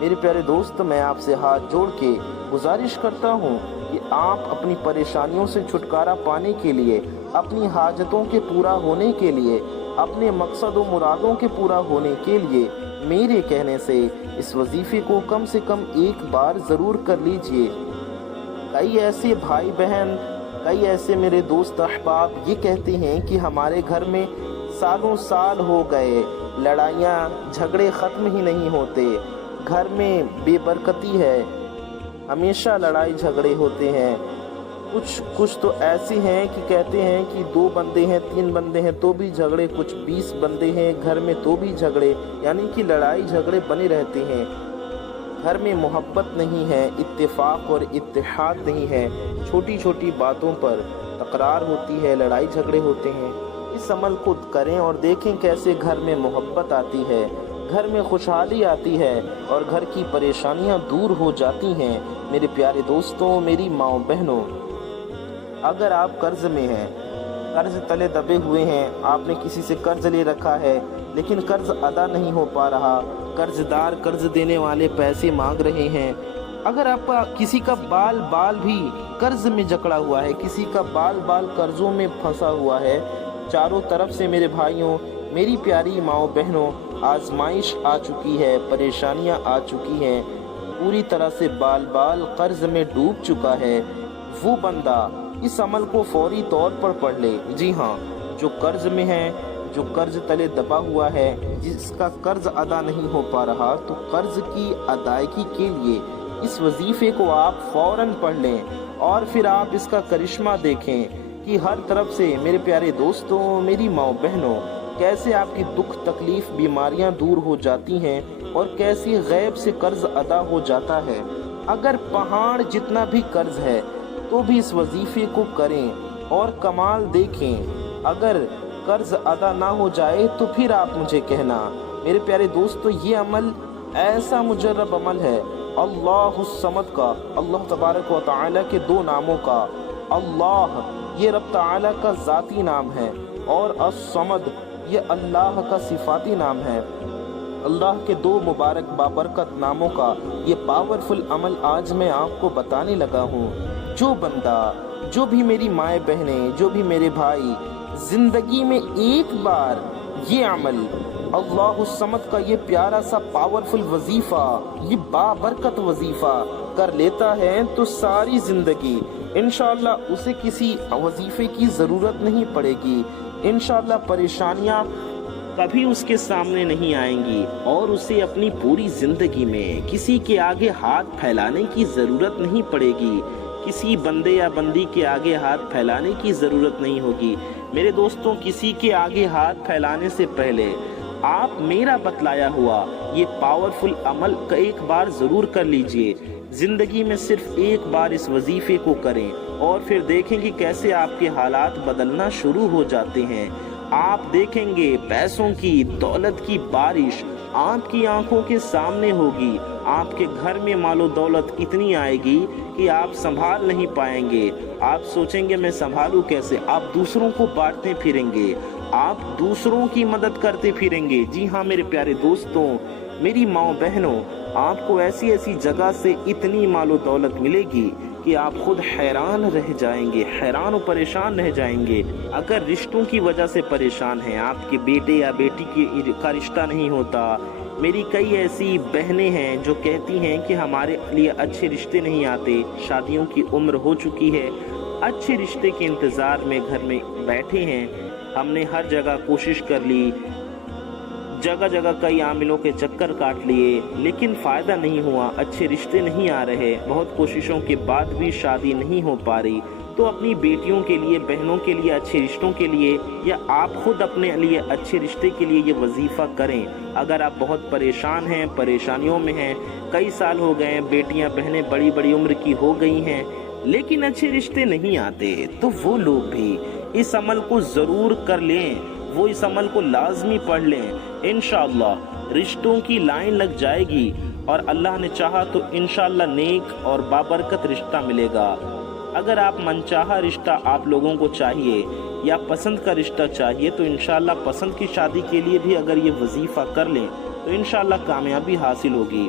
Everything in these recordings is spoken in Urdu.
میرے پیارے دوست، میں آپ سے ہاتھ جوڑ کے گزارش کرتا ہوں کہ آپ اپنی پریشانیوں سے چھٹکارا پانے کے لیے، اپنی حاجتوں کے پورا ہونے کے لیے، اپنے مقصد و مرادوں کے پورا ہونے کے لیے میرے کہنے سے اس وظیفے کو کم سے کم ایک بار ضرور کر لیجئے۔ کئی ایسے بھائی بہن، کئی ایسے میرے دوست احباب یہ کہتے ہیں کہ ہمارے گھر میں سالوں سال ہو گئے، لڑائیاں جھگڑے ختم ہی نہیں ہوتے، گھر میں بے برکتی ہے، ہمیشہ لڑائی جھگڑے ہوتے ہیں۔ کچھ تو ایسے ہیں کہ کہتے ہیں کہ 2 بندے ہیں 3 بندے ہیں تو بھی جھگڑے، کچھ 20 بندے ہیں گھر میں تو بھی جھگڑے، یعنی کہ لڑائی جھگڑے بنے رہتے ہیں۔ گھر میں محبت نہیں ہے، اتفاق اور اتحاد نہیں ہے، چھوٹی چھوٹی باتوں پر تکرار ہوتی ہے، لڑائی جھگڑے ہوتے ہیں۔ اس عمل کو کریں اور دیکھیں کیسے گھر میں محبت آتی ہے، گھر میں خوشحالی آتی ہے اور گھر کی پریشانیاں دور ہو جاتی ہیں۔ میرے پیارے دوستوں، میری ماؤں بہنوں، اگر آپ قرض میں ہیں، قرض تلے دبے ہوئے ہیں، آپ نے کسی سے قرض لے رکھا ہے لیکن قرض ادا نہیں ہو پا رہا، قرض دار قرض دینے والے پیسے مانگ رہے ہیں، اگر آپ کسی کا بال بھی قرض میں جکڑا ہوا ہے، کسی کا بال قرضوں میں پھنسا ہوا ہے، چاروں طرف سے میرے بھائیوں، میری پیاری ماؤں بہنوں، آزمائش آ چکی ہے، پریشانیاں آ چکی ہیں، پوری طرح سے بال قرض میں ڈوب چکا ہے، وہ بندہ اس عمل کو فوری طور پر پڑھ لے۔ جی ہاں، جو قرض میں ہے، جو قرض تلے دبا ہوا ہے، جس کا قرض ادا نہیں ہو پا رہا، تو قرض کی ادائیگی کے لیے اس وظیفے کو آپ فوراً پڑھ لیں اور پھر آپ اس کا کرشمہ دیکھیں کہ ہر طرف سے میرے پیارے دوستوں، میری ماؤں بہنوں، کیسے آپ کی دکھ تکلیف بیماریاں دور ہو جاتی ہیں اور کیسے غیب سے قرض ادا ہو جاتا ہے۔ اگر پہاڑ جتنا بھی قرض ہے تو بھی اس وظیفے کو کریں اور کمال دیکھیں۔ اگر قرض ادا نہ ہو جائے تو پھر آپ مجھے کہنا۔ میرے پیارے دوستو، یہ عمل ایسا مجرب عمل ہے اللہ الصمد کا، اللہ تبارک و تعالی کے 2 ناموں کا۔ اللہ یہ رب تعالی کا ذاتی نام ہے اور الصمد یہ اللہ کا صفاتی نام ہے۔ اللہ کے 2 مبارک بابرکت ناموں کا یہ پاورفل عمل آج میں آپ کو بتانے لگا ہوں۔ جو بندہ، جو بھی میری مائیں بہنیں، جو بھی میرے بھائی زندگی میں ایک بار یہ عمل، اللہ الصمد کا یہ پیارا سا پاورفل وظیفہ، یہ بابرکت وظیفہ کر لیتا ہے تو ساری زندگی انشاءاللہ اسے کسی وظیفے کی ضرورت نہیں پڑے گی، انشاءاللہ پریشانیاں کبھی اس کے سامنے نہیں آئیں گی اور اسے اپنی پوری زندگی میں کسی کے آگے ہاتھ پھیلانے کی ضرورت نہیں پڑے گی، کسی بندے یا بندی کے آگے ہاتھ پھیلانے کی ضرورت نہیں ہوگی۔ میرے دوستوں، کسی کے آگے ہاتھ پھیلانے سے پہلے آپ میرا بتلایا ہوا یہ پاورفل عمل ایک بار ضرور کر لیجئے۔ زندگی میں صرف ایک بار اس وظیفے کو کریں اور پھر دیکھیں کہ کیسے آپ کے حالات بدلنا شروع ہو جاتے ہیں۔ آپ دیکھیں گے پیسوں کی، دولت کی بارش آپ کی آنکھوں کے سامنے ہوگی، آپ کے گھر میں مال و دولت اتنی آئے گی کہ آپ سنبھال نہیں پائیں گے، آپ سوچیں گے میں سنبھالوں کیسے، آپ دوسروں کو بانٹتے پھریں گے، آپ دوسروں کی مدد کرتے پھریں گے۔ جی ہاں میرے پیارے دوستوں، میری ماؤں بہنوں، آپ کو ایسی ایسی جگہ سے اتنی مال و دولت ملے گی کہ آپ خود حیران رہ جائیں گے، حیران و پریشان رہ جائیں گے۔ اگر رشتوں کی وجہ سے پریشان ہیں، آپ کے بیٹے یا بیٹی کا رشتہ نہیں ہوتا، میری کئی ایسی بہنیں ہیں جو کہتی ہیں کہ ہمارے لیے اچھے رشتے نہیں آتے، شادیوں کی عمر ہو چکی ہے، اچھے رشتے کے انتظار میں گھر میں بیٹھے ہیں، ہم نے ہر جگہ کوشش کر لی، جگہ جگہ کئی عاملوں کے چکر کاٹ لیے لیکن فائدہ نہیں ہوا، اچھے رشتے نہیں آ رہے، بہت کوششوں کے بعد بھی شادی نہیں ہو پا رہی۔ تو اپنی بیٹیوں کے لیے، بہنوں کے لیے اچھے رشتوں کے لیے یا آپ خود اپنے لیے اچھے رشتے کے لیے یہ وظیفہ کریں۔ اگر آپ بہت پریشان ہیں، پریشانیوں میں ہیں، کئی سال ہو گئے ہیں، بیٹیاں بہنیں بڑی بڑی عمر کی ہو گئی ہیں لیکن اچھے رشتے نہیں آتے، تو وہ لوگ بھی اس عمل کو ضرور کر لیں، وہ اس عمل کو لازمی پڑھ لیں، انشاءاللہ رشتوں کی لائن لگ جائے گی اور اللہ نے چاہا تو انشاءاللہ نیک اور بابرکت رشتہ ملے گا۔ اگر آپ منچاہا رشتہ آپ لوگوں کو چاہیے یا پسند کا رشتہ چاہیے تو انشاءاللہ پسند کی شادی کے لیے بھی اگر یہ وظیفہ کر لیں تو انشاءاللہ کامیابی حاصل ہوگی۔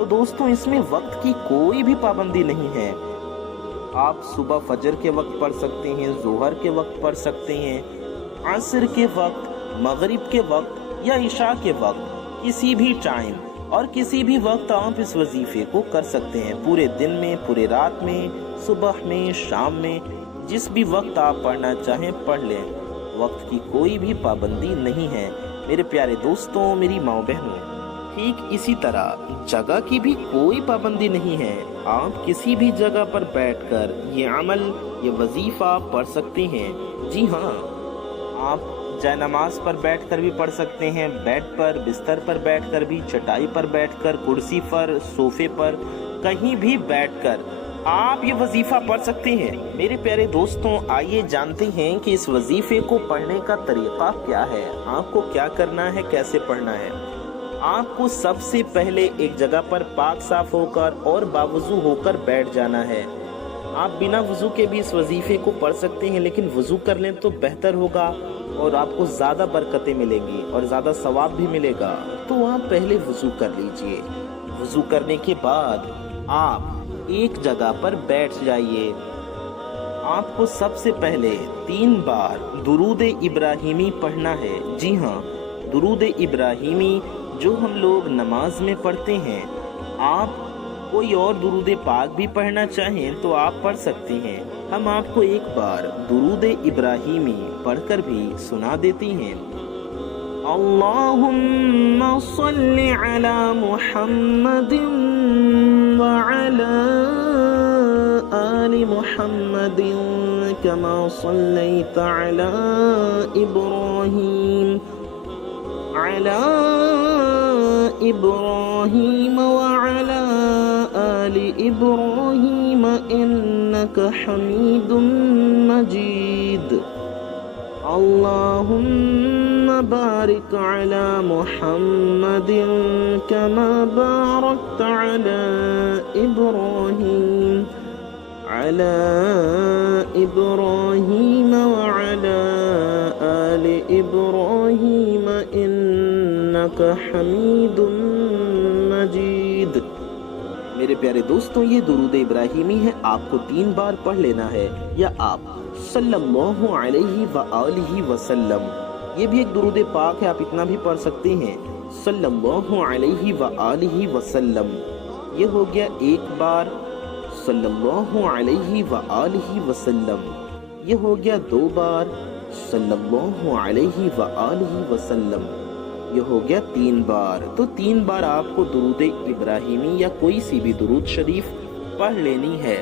تو دوستوں اس میں وقت کی کوئی بھی پابندی نہیں ہے. آپ صبح فجر کے وقت پڑھ سکتے ہیں، ظہر کے وقت پڑھ سکتے ہیں، عصر کے وقت، مغرب کے وقت یا عشاء کے وقت، کسی بھی ٹائم اور کسی بھی وقت آپ اس وظیفے کو کر سکتے ہیں. پورے دن میں، پورے رات میں، صبح میں، شام میں، جس بھی وقت آپ پڑھنا چاہیں پڑھ لیں. وقت کی کوئی بھی پابندی نہیں ہے میرے پیارے دوستوں، میری ماؤں بہنوں. ٹھیک اسی طرح جگہ کی بھی کوئی پابندی نہیں ہے. آپ کسی بھی جگہ پر بیٹھ کر یہ عمل، یہ وظیفہ پڑھ سکتے ہیں. جی ہاں، آپ جائے نماز پر بیٹھ کر بھی پڑھ سکتے ہیں، بیڈ پر، بستر پر بیٹھ کر بھی، چٹائی پر بیٹھ کر، کرسی پر، صوفے پر، کہیں بھی بیٹھ کر آپ یہ وظیفہ پڑھ سکتے ہیں. میرے پیارے دوستوں، آئیے جانتے ہیں کہ اس وظیفے کو پڑھنے کا طریقہ کیا ہے. آپ کو کیا کرنا ہے، کیسے پڑھنا ہے. آپ کو سب سے پہلے ایک جگہ پر پاک صاف ہو کر اور باوضو ہو کر بیٹھ جانا ہے. آپ بنا وضو کے بھی اس وظیفے کو پڑھ سکتے ہیں، لیکن وضو کر لیں تو بہتر ہوگا اور آپ کو زیادہ برکتیں ملیں گی اور زیادہ ثواب بھی ملے گا. تو آپ پہلے وضو کر لیجئے. وضو کرنے کے بعد آپ ایک جگہ پر بیٹھ جائیے. آپ کو سب سے پہلے 3 بار درود ابراہیمی پڑھنا ہے. جی ہاں، درود ابراہیمی جو ہم لوگ نماز میں پڑھتے ہیں. آپ کوئی اور درود پاک بھی پڑھنا چاہیں تو آپ پڑھ سکتے ہیں. ہم آپ کو ایک بار درود ابراہیمی پڑھ کر بھی سنا دیتے ہیں. اللہم صل علی محمد وعلی آل محمد کما صلیت علی ابراہیم ابراہیم وعلی آل ابراہیم انک حمید مجید. اللہم بارک علی محمد کما بارکت علی ابراہیم وعلی آل ابراہیم انک حمید مجید. میرے پیارے دوستوں، یہ درود ابراہیمی ہے. آپ کو 3 بار پڑھ لینا ہے، یا آپ صلی اللہ علیہ وآلہ وسلم، یہ بھی ایک درود پاک ہے، آپ اتنا بھی پڑھ سکتے ہیں. صلی اللہ علیہ وآلہ وسلم، یہ ہو گیا 1 بار. صلی اللہ علیہ وآلہ وسلم، یہ ہو گیا 2 بار. صلی اللہ علیہ وآلہ وسلم، یہ ہو گیا 3 بار. تو 3 بار آپ کو درود ابراہیمی یا کوئی سی بھی درود شریف پڑھ لینی ہے.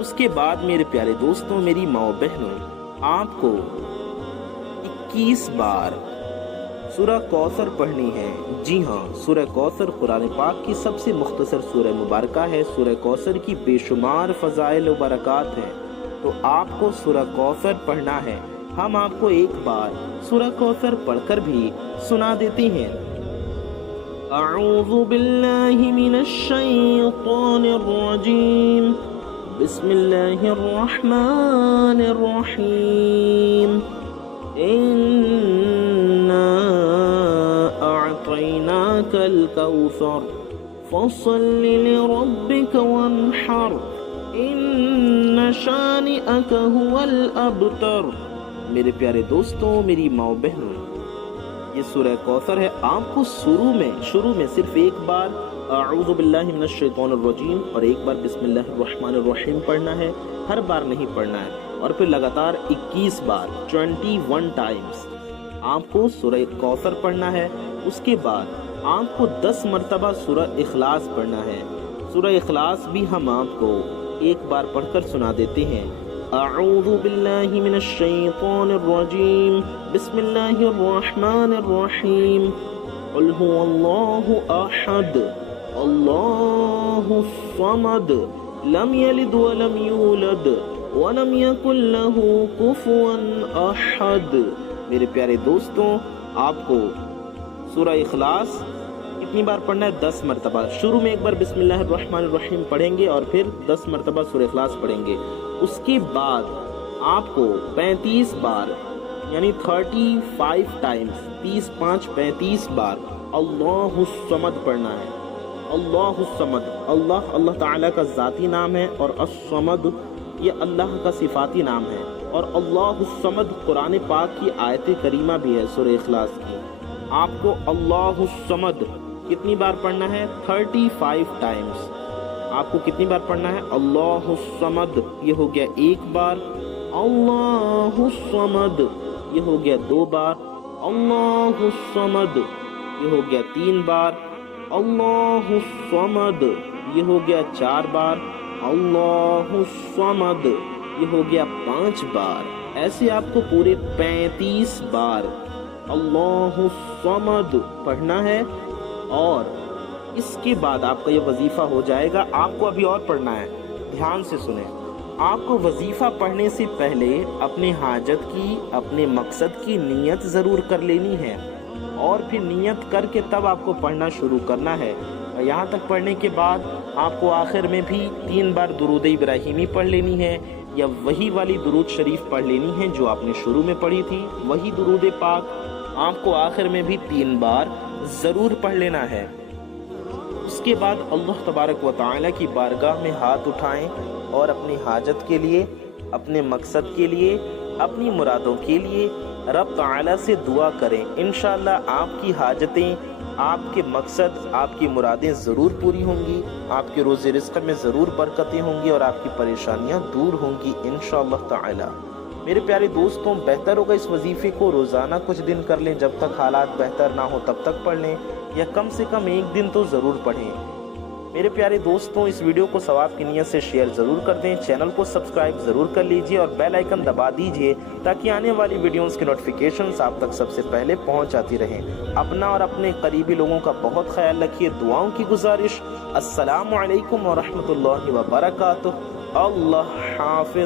اس کے بعد میرے پیارے دوستوں، میری ماؤں بہنوں، آپ کو 21 بار سورہ کوثر پڑھنی ہے. جی ہاں، سورہ کوثر قرآن پاک کی سب سے مختصر سورہ مبارکہ ہے. سورہ کوثر کی بے شمار فضائل و برکات ہیں. تو آپ کو سورہ کوثر پڑھنا ہے. ہم آپ کو 1 بار سورہ کوثر پڑھ کر بھی سنا دیتے ہیں. اعوذ باللہ من الشیطان الرجیم، بسم اللہ الرحمن الرحیم. اِنَّا أَعْطَيْنَاكَ الْكَوْثَرَ فَصَلِّ لِرَبِّكَ وَانْحَرْ إِنَّ شَانِئَكَ هُوَ الْأَبْتَرُ. میرے پیارے دوستوں، میری ماؤں بہنوں، یہ سورہ کوثر ہے. آپ کو شروع میں صرف 1 بار اعوذ باللہ من الشیطان الرجیم اور 1 بار بسم اللہ الرحمن الرحیم پڑھنا ہے. ہر بار نہیں پڑھنا ہے. اور پھر لگاتار 21 بار 21 ٹائمز آپ کو سورہ کوثر پڑھنا ہے. اس کے بعد آپ کو 10 مرتبہ سورہ اخلاص پڑھنا ہے. سورہ اخلاص بھی ہم آپ کو 1 بار پڑھ کر سنا دیتے ہیں. اعوذ باللہ من الشیطان الرجیم، بسم اللہ الرحمن الرحیم. قل هو اللہ احد اللہ الصمد لم یلد ولم یولد وَلَمْ يَكُنْ لَهُ كُفُوًا أَحَدٌ. میرے پیارے دوستوں، آپ کو سورہ اخلاص کتنی بار پڑھنا ہے؟ 10 مرتبہ. شروع میں 1 بار بسم اللہ الرحمن الرحیم پڑھیں گے اور پھر 10 مرتبہ سورہ اخلاص پڑھیں گے. اس کے بعد آپ کو 35 بار یعنی 35 ٹائمز 30 5 35 بار اللہ الصمد پڑھنا ہے. اللہ الصمد، اللہ تعالیٰ کا ذاتی نام ہے، اور الصمد یہ اللہ کا صفاتی نام ہے، اور اللہ الصمد قرآن پاک کی آیت کریمہ بھی ہے سورہ اخلاص کی۔ آپ کو اللہ الصمد کتنی بار پڑھنا ہے؟ 35 ٹائمز۔ آپ کو کتنی بار پڑھنا ہے؟ اللہ الصمد یہ ہو گیا 1 بار، اللہ الصمد یہ ہو گیا 2 بار، اللہ الصمد یہ ہو گیا 3 بار، اللہ الصمد یہ ہو گیا 4 بار، اللہ الصمد یہ ہو گیا 5 بار۔ ایسے آپ کو پورے 35 بار اللہ الصمد پڑھنا ہے، اور اس کے بعد آپ کا یہ وظیفہ ہو جائے گا۔ آپ کو ابھی اور پڑھنا ہے، دھیان سے سنیں۔ آپ کو وظیفہ پڑھنے سے پہلے اپنے حاجت کی، اپنے مقصد کی نیت ضرور کر لینی ہے، اور پھر نیت کر کے تب آپ کو پڑھنا شروع کرنا ہے۔ اور یہاں تک پڑھنے کے بعد آپ کو آخر میں بھی 3 بار درود ابراہیمی پڑھ لینی ہے، یا وہی والی درود شریف پڑھ لینی ہے جو آپ نے شروع میں پڑھی تھی، وہی درود پاک آپ کو آخر میں بھی 3 بار ضرور پڑھ لینا ہے۔ اس کے بعد اللہ تبارک و تعالیٰ کی بارگاہ میں ہاتھ اٹھائیں اور اپنی حاجت کے لیے، اپنے مقصد کے لیے، اپنی مرادوں کے لیے رب تعالیٰ سے دعا کریں۔ انشاءاللہ آپ کی حاجتیں، آپ کے مقصد، آپ کی مرادیں ضرور پوری ہوں گی، آپ کے روزی رزق میں ضرور برکتیں ہوں گی، اور آپ کی پریشانیاں دور ہوں گی انشاءاللہ تعالیٰ۔ میرے پیارے دوستوں، بہتر ہوگا اس وظیفے کو روزانہ کچھ دن کر لیں، جب تک حالات بہتر نہ ہو تب تک پڑھ لیں، یا کم سے کم 1 دن تو ضرور پڑھیں۔ میرے پیارے دوستوں، اس ویڈیو کو ثواب کی نیت سے شیئر ضرور کر دیں، چینل کو سبسکرائب ضرور کر لیجئے، اور بیل آئیکن دبا دیجئے تاکہ آنے والی ویڈیوز کی نوٹیفیکیشنز آپ تک سب سے پہلے پہنچ جاتی رہیں۔ اپنا اور اپنے قریبی لوگوں کا بہت خیال رکھیے۔ دعاؤں کی گزارش۔ السلام علیکم ورحمۃ اللہ وبرکاتہ۔ اللہ حافظ۔